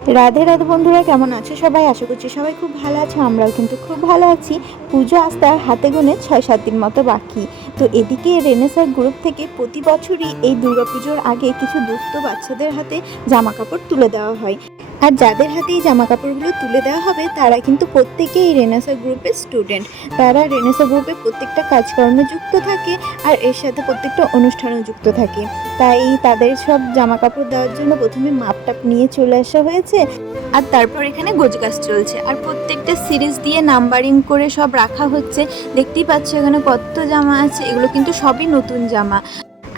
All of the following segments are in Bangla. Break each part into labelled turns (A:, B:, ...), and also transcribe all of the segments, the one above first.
A: রাধে রাধে বন্ধুরা, কেমন আছে সবাই? আশা করছি সবাই খুব ভালো আছে, আমরাও কিন্তু খুব ভালো আছি। পুজো আসতে আর হাতে গুনে ছয় সাত দিন মতো বাকি। তো এদিকে রেনেসার গ্রুপ থেকে প্রতি বছরই এই দুর্গাপুজোর আগে কিছু দুস্থ বাচ্চাদের হাতে জামা কাপড় তুলে দেওয়া হয়। আর যাদের হাতে এই জামা কাপড়গুলো তুলে দেওয়া হবে, তারা কিন্তু প্রত্যেকেই রেনেসা গ্রুপের স্টুডেন্ট তারা রেনেসা গ্রুপে প্রত্যেকটা কাজকর্মে যুক্ত থাকে আর এর সাথে প্রত্যেকটা অনুষ্ঠানেও যুক্ত থাকে। তাই তাদের সব জামা কাপড় দেওয়ার জন্য প্রথমে মাপটাপ নিয়ে চলে আসা হয়েছে আর তারপর এখানে গোজগাছ চলছে। আর প্রত্যেকটা সিরিজ দিয়ে নাম্বারিং করে সব রাখা হচ্ছে। দেখতেই পাচ্ছ এখানে কত জামা আছে, এগুলো কিন্তু সবই নতুন জামা।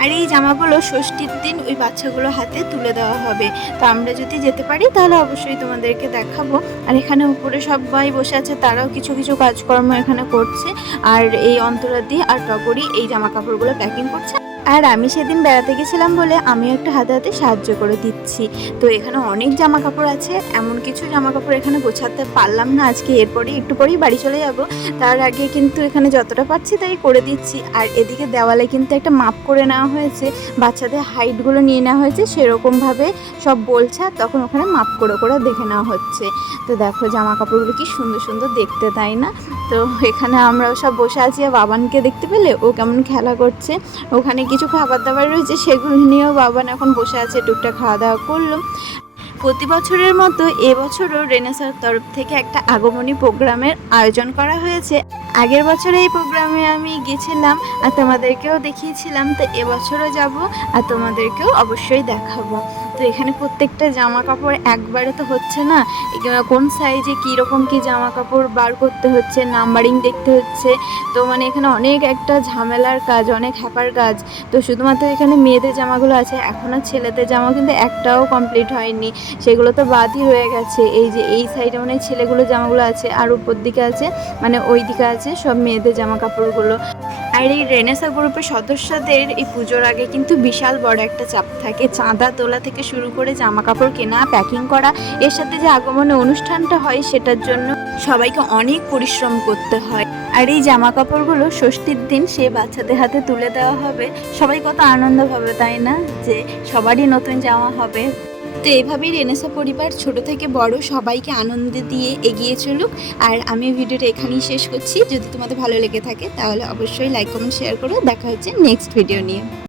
A: আর এই জামাগুলো ষষ্ঠীর দিন ওই বাচ্চাগুলো হাতে তুলে দেওয়া হবে। তো আমরা যদি যেতে পারি, তাহলে অবশ্যই তোমাদেরকে দেখাবো। আর এখানে উপরে সবাই বসে আছে, তারাও কিছু কিছু কাজকর্ম এখানে করছে। আর এই অন্তরাদি আর টগরি এই জামা কাপড়গুলো প্যাকিং করছে। আর আমি সেদিন বেড়াতে গেছিলাম বলে আমিও একটু হাতে হাতে সাহায্য করে দিচ্ছি। তো এখানে অনেক জামা কাপড় আছে, এমন কিছু জামা কাপড় এখানে গোছাতে পারলাম না আজকে, এরপরেই একটু পরেই বাড়ি চলে যাব। তার আগে কিন্তু এখানে যতটা পারছি তাই করে দিচ্ছি। আর এদিকে দেওয়ালে কিন্তু একটা মাপ করে নেওয়া হয়েছে, বাচ্চাদের হাইটগুলো নিয়ে নেওয়া হয়েছে, সেরকমভাবে সব বলছে, আর তখন ওখানে মাপ করে করে দেখে নেওয়া হচ্ছে। তো দেখো জামা কাপড়গুলো কি সুন্দর সুন্দর দেখতে, তাই না? তো এখানে আমরাও সব বসে আছি আর বাবানকে দেখতে পেলে ও কেমন খেলা করছে। ওখানে কিছু খাবার দাবার রয়েছে, সেগুলো নিয়েও বাবান এখন বসে আছে টুকটা খাওয়া দাওয়া করল। প্রতি বছরের মতো এবছরও রেনেসার তরফ থেকে একটা আগমনী প্রোগ্রামের আয়োজন করা হয়েছে। আগের বছরে এই প্রোগ্রামে আমি গেছিলাম আর তোমাদেরকেও দেখিয়েছিলাম, তো এবছরও যাব আর তোমাদেরকেও অবশ্যই দেখাবো। তো এখানে প্রত্যেকটা জামা কাপড় একবারে তো হচ্ছে না। কোন সাইজে কীরকম কী জামা কাপড় বার করতে হচ্ছে নাম্বারিং দেখতে হচ্ছে। তো মানে এখানে অনেক একটা ঝামেলার কাজ, অনেক হ্যাপার কাজ। তো শুধুমাত্র এখানে মেয়েদের জামাগুলো আছে এখনও ছেলেদের জামা কিন্তু একটাও কমপ্লিট হয়নি। সেগুলো তো বাদই রয়ে গেছে। এই যে এই সাইডে মানে ছেলেগুলো জামাগুলো আছে, আর উপর দিকে আছে মানে ওই দিকে আছে সব মেয়েদের জামা কাপড়গুলো আর এই রেনেসা গ্রুপের সদস্যদের এই পুজোর আগে কিন্তু বিশাল বড় একটা চাপ থাকে। চাঁদা তোলা থেকে শুরু করে জামা কাপড় কেনা প্যাকিং করা, এর সাথে যে আগমনে অনুষ্ঠানটা হয় সেটার জন্য সবাইকে অনেক পরিশ্রম করতে হয়। আর এই জামা কাপড়গুলো ষষ্ঠীর দিন সে বাচ্চাদের হাতে তুলে দেওয়া হবে। সবাই কত আনন্দ পাবে, তাই না? যে সবারই নতুন জামা হবে। তো এভাবেই রেনেসা পরিবার ছোট থেকে বড় সবাইকে আনন্দ দিয়ে এগিয়ে চলুক। আর আমি ভিডিওটা এখানেই শেষ করছি। যদি তোমাদের ভালো লেগে থাকে, তাহলে অবশ্যই লাইক কমেন্ট শেয়ার করো দেখা হচ্ছে নেক্সট ভিডিও নিয়ে।